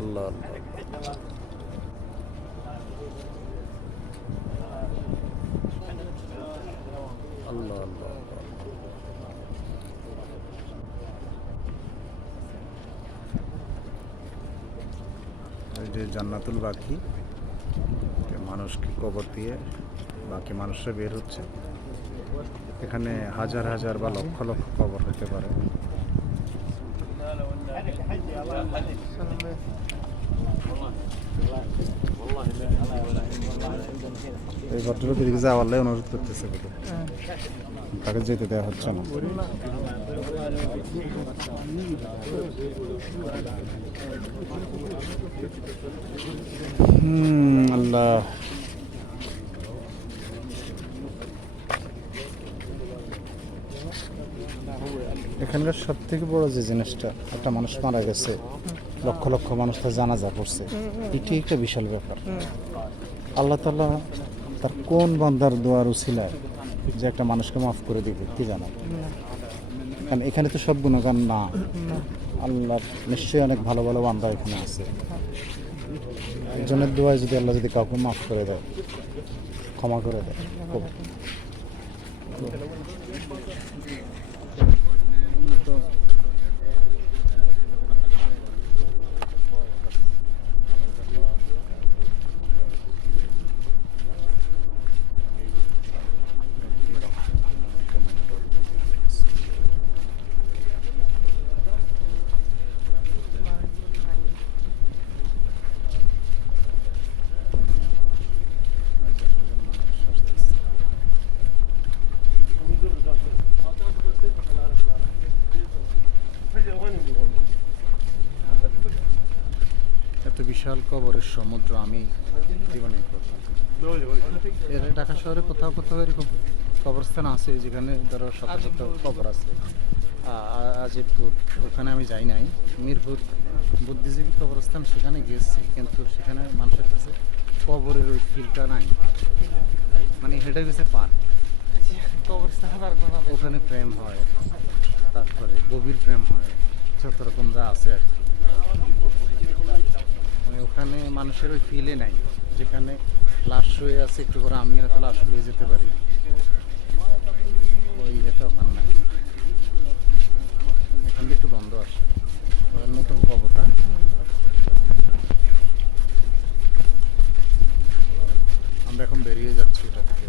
আল্লাহ আল্লাহ। আল্লাহ যে জান্নাতুল বাকি মানুষকে কবর দিয়ে বাকি মানুষরা বের হচ্ছে, এখানে হাজার হাজার বা লক্ষ লক্ষ কবর হতে পারে। এই ভদ্রলোক এদিকে যাওয়ার লাই অনুরোধ করতেছে বলে তাকে যেতে দেওয়া হচ্ছে না। হুম, আল্লাহ। এখানকার সব থেকে বড় যে জিনিসটা, একটা মানুষ মারা গেছে, লক্ষ লক্ষ মানুষ তার জানাজা করছে এটি একটা বিশাল ব্যাপার। আল্লাহ তাল্লাহ তার কোন বান্দার দোয়ার উছিলায় যে একটা মানুষকে মাফ করে দিবে, কি জানা? কারণ এখানে তো সব গুণগান না। আল্লাহ নিশ্চয়ই অনেক ভালো ভালো বান্দা এখানে আছে। একজনের দোয়ায় যদি আল্লাহ যদি কাউকে মাফ করে দেয়, ক্ষমা করে দেয় এত বিশাল কবরের সমুদ্র আমি জীবনে প্রথম এর ঢাকা শহরে কোথাও কোথাও এরকম কবরস্থান আছে যেখানে ধরো শত শত কবর আছে। আজিবপুর ওখানে আমি যাই নাই। মিরপুর বুদ্ধিজীবী কবরস্থান সেখানে গেছি কিন্তু সেখানে মানুষের কাছে কবরের ওই ফিলটা নাই। মানে হেঁটে গেছে পার্ক ওখানে প্রেম হয় তারপরে গভীর প্রেম হয়। যত রকম যা আছে আর কি। মানে ওখানে মানুষের ওই ফিলে নাই। যেখানে লাশ হয়ে আছে, একটু করে আমি হয়তো লাশ হয়ে যেতে পারি। ওই এটা ওখানে নাই। এখান থেকে একটু গন্ধ আসে। নতুন কবতা আমরা এখন বেরিয়ে যাচ্ছি এটা থেকে।